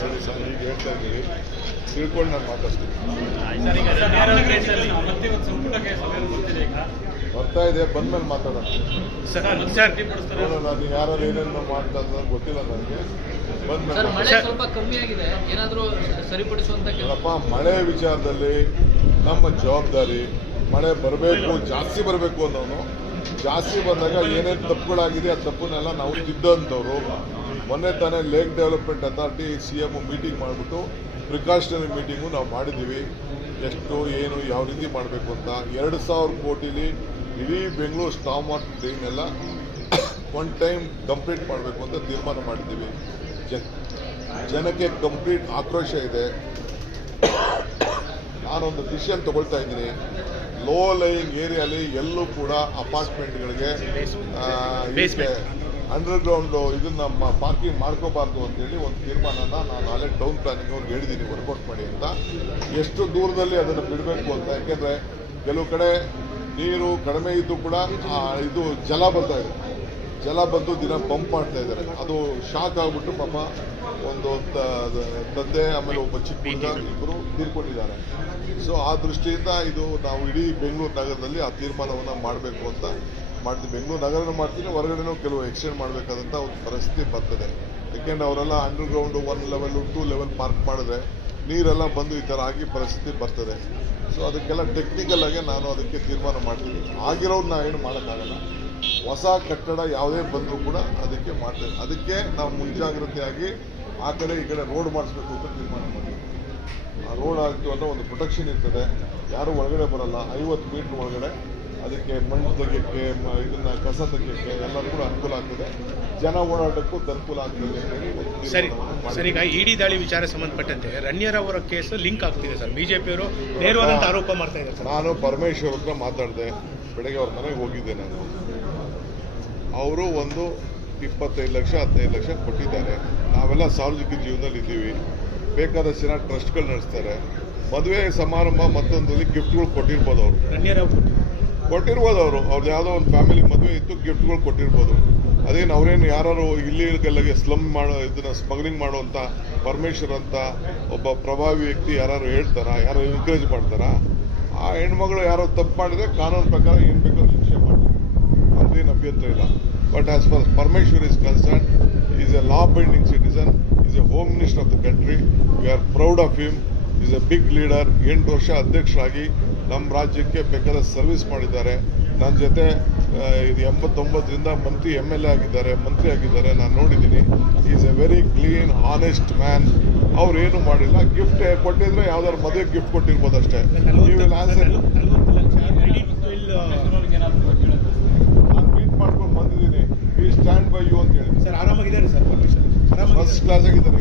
ಸರಿ ಸರ್, ಈಗ ಹೇಳ್ತಾ ಇದ್ದೀವಿ, ತಿಳ್ಕೊಂಡು ನಾನು ಮಾತಾಡ್ತೀನಿ. ಬರ್ತಾ ಇದೆ, ಬಂದ್ಮೇಲೆ ಮಾತಾಡೋಣ. ನೋಡೋಣ, ನೀವು ಯಾರು ಏನೇನು ಮಾಡ್ತಾ ಇದ್ದಾರೆ ಗೊತ್ತಿಲ್ಲ ನನಗೆ. ಬಂದ್ಮೇಲೆ ಮಳೆ ಸ್ವಲ್ಪ ಕಮ್ಮಿ ಆಗಿದೆ, ಏನಾದರೂ ಸರಿಪಡಿಸುವಂತ ಮಳೆ ವಿಚಾರದಲ್ಲಿ ನಮ್ಮ ಜವಾಬ್ದಾರಿ. ಮಳೆ ಬರಬೇಕು, ಜಾಸ್ತಿ ಬರಬೇಕು ಅನ್ನೋನು. ಜಾಸ್ತಿ ಬಂದಾಗ ಏನೇನು ತಪ್ಪುಗಳಾಗಿದೆ ಆ ತಪ್ಪನ್ನೆಲ್ಲ ನಾವು ತಿದ್ದಂಥವ್ರು. ಮೊನ್ನೆ ತಾನೇ lake development authority CM meeting ಮಾಡಿಬಿಟ್ಟು ಪ್ರಿಕಾಷನರಿ ಮೀಟಿಂಗು ನಾವು ಮಾಡಿದ್ದೀವಿ. ಎಷ್ಟು ಏನು ಯಾವ ರೀತಿ ಮಾಡಬೇಕು ಅಂತ. 2,000 ಕೋಟಿಲಿ ಇಡೀ ಬೆಂಗಳೂರು ಸ್ಟಾಮ್ ವಾಟರ್ ಡ್ರೈನ್ ಎಲ್ಲ ಒನ್ ಟೈಮ್ ಕಂಪ್ಲೀಟ್ ಮಾಡಬೇಕು ಅಂತ ತೀರ್ಮಾನ ಮಾಡಿದ್ದೀವಿ. ಜನಕ್ಕೆ ಕಂಪ್ಲೀಟ್ ಆಕ್ರೋಶ ಇದೆ. ನಾನೊಂದು ಡಿಸಿಷನ್ ತಗೊಳ್ತಾ ಇದ್ದೀನಿ. ಲೋ ಲೈಯಿಂಗ್ ಏರಿಯಾಲಿ ಎಲ್ಲೂ ಕೂಡ ಅಪಾರ್ಟ್ಮೆಂಟ್ಗಳಿಗೆ ಅಂಡರ್ಗ್ರೌಂಡ್ ಇದನ್ನ ಪಾರ್ಕಿಂಗ್ ಮಾಡ್ಕೋಬಾರ್ದು ಅಂತೇಳಿ ಒಂದು ತೀರ್ಮಾನನ ನಾನು ನಾಳೆ ಟೌನ್ ಪ್ಲಾನಿಂಗ್ ಅವ್ರಿಗೆ ಹೇಳಿದ್ದೀನಿ, ವರ್ಕೌಟ್ ಮಾಡಿ ಅಂತ. ಎಷ್ಟು ದೂರದಲ್ಲಿ ಅದನ್ನು ಬಿಡಬೇಕು ಅಂತ. ಯಾಕೆಂದರೆ ಕೆಲವು ಕಡೆ ನೀರು ಕಡಿಮೆ ಇದ್ದು ಕೂಡ ಇದು ಜಲ ಬರ್ತಾ ಇದೆ. ಜಲ ಬಂದು ದಿನ ಪಂಪ್ ಮಾಡ್ತಾ ಇದ್ದಾರೆ. ಅದು ಶಾಕ್ ಆಗಿಬಿಟ್ಟು ಪಾಪ ಒಂದು ತಂದೆ ಆಮೇಲೆ ಒಬ್ಬ ಚಿಕ್ಕ ಹುಡುಗ ಇಬ್ಬರು ತೀರ್ಕೊಂಡಿದ್ದಾರೆ. ಸೊ ಆ ದೃಷ್ಟಿಯಿಂದ ಇದು ನಾವು ಇಡೀ ಬೆಂಗಳೂರು ನಗರದಲ್ಲಿ ಆ ತೀರ್ಮಾನವನ್ನು ಮಾಡಬೇಕು ಅಂತ ಮಾಡ್ತೀವಿ. ಬೆಂಗಳೂರು ನಗರನೂ ಮಾಡ್ತೀನಿ, ಹೊರಗಡೆನೂ ಕೆಲವು ಎಕ್ಸ್ಟೆಂಡ್ ಮಾಡಬೇಕಾದಂಥ ಒಂದು ಪರಿಸ್ಥಿತಿ ಬರ್ತದೆ. ಯಾಕೆಂದರೆ ಅವರೆಲ್ಲ ಅಂಡರ್ಗ್ರೌಂಡು 1 ಲೆವೆಲ್ 2 ಲೆವೆಲ್ ಪಾರ್ಕ್ ಮಾಡಿದ್ರೆ ನೀರೆಲ್ಲ ಬಂದು ಈ ಥರ ಆಗಿ ಪರಿಸ್ಥಿತಿ ಬರ್ತದೆ. ಸೊ ಅದಕ್ಕೆಲ್ಲ ಟೆಕ್ನಿಕಲ್ ಆಗಿ ನಾನು ಅದಕ್ಕೆ ತೀರ್ಮಾನ ಮಾಡ್ತೀನಿ. ಆಗಿರೋರು ಏನು ಮಾಡೋಕ್ಕಾಗಲ್ಲ. ಹೊಸ ಕಟ್ಟಡ ಯಾವುದೇ ಬಂದರೂ ಕೂಡ ಅದಕ್ಕೆ ಮಾಡ್ತೇವೆ. ಅದಕ್ಕೆ ನಾವು ಮುಂಜಾಗ್ರತೆಯಾಗಿ ಆ ಕಡೆ ಈ ಕಡೆ ರೋಡ್ ಮಾಡಿಸ್ಬೇಕು ಅಂತ ತೀರ್ಮಾನ ಮಾಡಿದ್ವಿ. ಆ ರೋಡ್ ಆಗ್ತು ಅಂದರೆ ಒಂದು ಪ್ರೊಟೆಕ್ಷನ್ ಇರ್ತದೆ, ಯಾರೂ ಒಳಗಡೆ ಬರಲ್ಲ. 50 ಮೀಟ್ರ್ ಒಳಗಡೆ ಅದಕ್ಕೆ ಮಣ್ಣು ತೆಗೆಯೋಕ್ಕೆ, ಇದನ್ನು ಕಸ ತೆಗೆಯೋಕ್ಕೆ ಎಲ್ಲರೂ ಕೂಡ ಅನುಕೂಲ ಆಗ್ತದೆ. ಜನ ಓಡಾಟಕ್ಕೂ ಅನುಕೂಲ ಆಗ್ತದೆ. ಸರ್, ಈಗ ಇಡಿ ದಾಳಿ ವಿಚಾರ ಸಂಬಂಧಪಟ್ಟಂತೆ ರಣ್ಯರ್ ಅವರ ಕೇಸ್ ಲಿಂಕ್ ಆಗ್ತಿದೆ ಸರ್. ಬಿಜೆಪಿಯವರು ನೇರವಾದಂಥ ಆರೋಪ ಮಾಡ್ತಾ ಇದ್ದಾರೆ ಸರ್. ನಾನು ಪರಮೇಶ್ವರ್ ಹತ್ರ ಮಾತಾಡಿದೆ, ಬೆಳಗ್ಗೆ ಅವ್ರ ಮನೆಗೆ ಹೋಗಿದ್ದೆ ನಾನು. ಅವರು ಒಂದು 25 ಲಕ್ಷ 15 ಲಕ್ಷ ಕೊಟ್ಟಿದ್ದಾರೆ. ನಾವೆಲ್ಲ ಸಾರ್ವಜನಿಕ ಜೀವನದಲ್ಲಿ ಇದ್ದೀವಿ. ಬೇಕಾದಷ್ಟು ಜನ ಟ್ರಸ್ಟ್ಗಳು ನಡೆಸ್ತಾರೆ. ಮದುವೆ ಸಮಾರಂಭ ಮತ್ತೊಂದಲ್ಲಿ ಗಿಫ್ಟ್ಗಳು ಕೊಟ್ಟಿರ್ಬೋದು. ಅವರು ರಣ್ಯರ್ ಅವರು ಕೊಟ್ಟಿರ್ಬೋದು. ಅವ್ರದ್ದು ಯಾವುದೋ ಒಂದು ಫ್ಯಾಮಿಲಿ ಮದುವೆ ಇತ್ತು, ಗಿಫ್ಟ್ಗಳು ಕೊಟ್ಟಿರ್ಬೋದು. ಅದೇನು ಅವರೇನು ಯಾರು ಇಲ್ಲಿಗೆಲ್ಲಗೆ ಸ್ಲಮ್ ಇದನ್ನ ಸ್ಮಗ್ಲಿಂಗ್ ಮಾಡುವಂಥ ಪರಮೇಶ್ವರ್ ಅಂತ ಒಬ್ಬ ಪ್ರಭಾವಿ ವ್ಯಕ್ತಿ ಯಾರು ಹೇಳ್ತಾರಾ, ಯಾರು ಎನ್ಕರೇಜ್ ಮಾಡ್ತಾರಾ? ಆ ಹೆಣ್ಮಗಳು ಯಾರೋ ತಪ್ಪು ಮಾಡಿದ್ರೆ ಕಾನೂನು ಪ್ರಕಾರ ಏನು ಬೇಕಾದ್ರೂ ಶಿಕ್ಷೆ ಮಾಡ್ತಾರೆ, ಅದೇನು ಅಭ್ಯಂತರ ಇಲ್ಲ. But as for Parameshwar is concern, is a law binding citizen, is a home minister of the country. We are proud of him. Is a big leader. 8 ವರ್ಷ ಅಧ್ಯಕ್ಷರಾಗಿ ನಮ್ಮ ರಾಜ್ಯಕ್ಕೆ ಬೇಕಾದ ಸರ್ವಿಸ್ ಮಾಡಿದ್ದಾರೆ. ನನ್ನ ಜೊತೆ ಇದು 89ರಿಂದ ಮಂತ್ರಿ MLA ಆಗಿದ್ದಾರೆ, ಮಂತ್ರಿ ಆಗಿದ್ದಾರೆ. ನಾನು ನೋಡಿದ್ದೀನಿ. Is A very clean honest man. ಅವ್ರೇನು ಮಾಡಿಲ್ಲ. ಗಿಫ್ಟ್ ಕೊಟ್ಟಿದ್ರೆ ಯಾವ್ದಾದ್ರು ಮದುವೆ ಗಿಫ್ಟ್ ಕೊಟ್ಟಿರ್ಬೋದು ಅಷ್ಟೇ. ನಾನು ಮೀಟ್ ಮಾಡ್ಕೊಂಡು ಬಂದಿದ್ದೀನಿ. ವಿ ಸ್ಟ್ಯಾಂಡ್ ಬೈ ಯು ಅಂತ ಹೇಳಿ. ಸರ್ ಆರಾಮಾಗಿದ್ದಾರೆ ಸರ್, ಫಸ್ಟ್ ಕ್ಲಾಸ್ ಆಗಿದ್ದಾರೆ.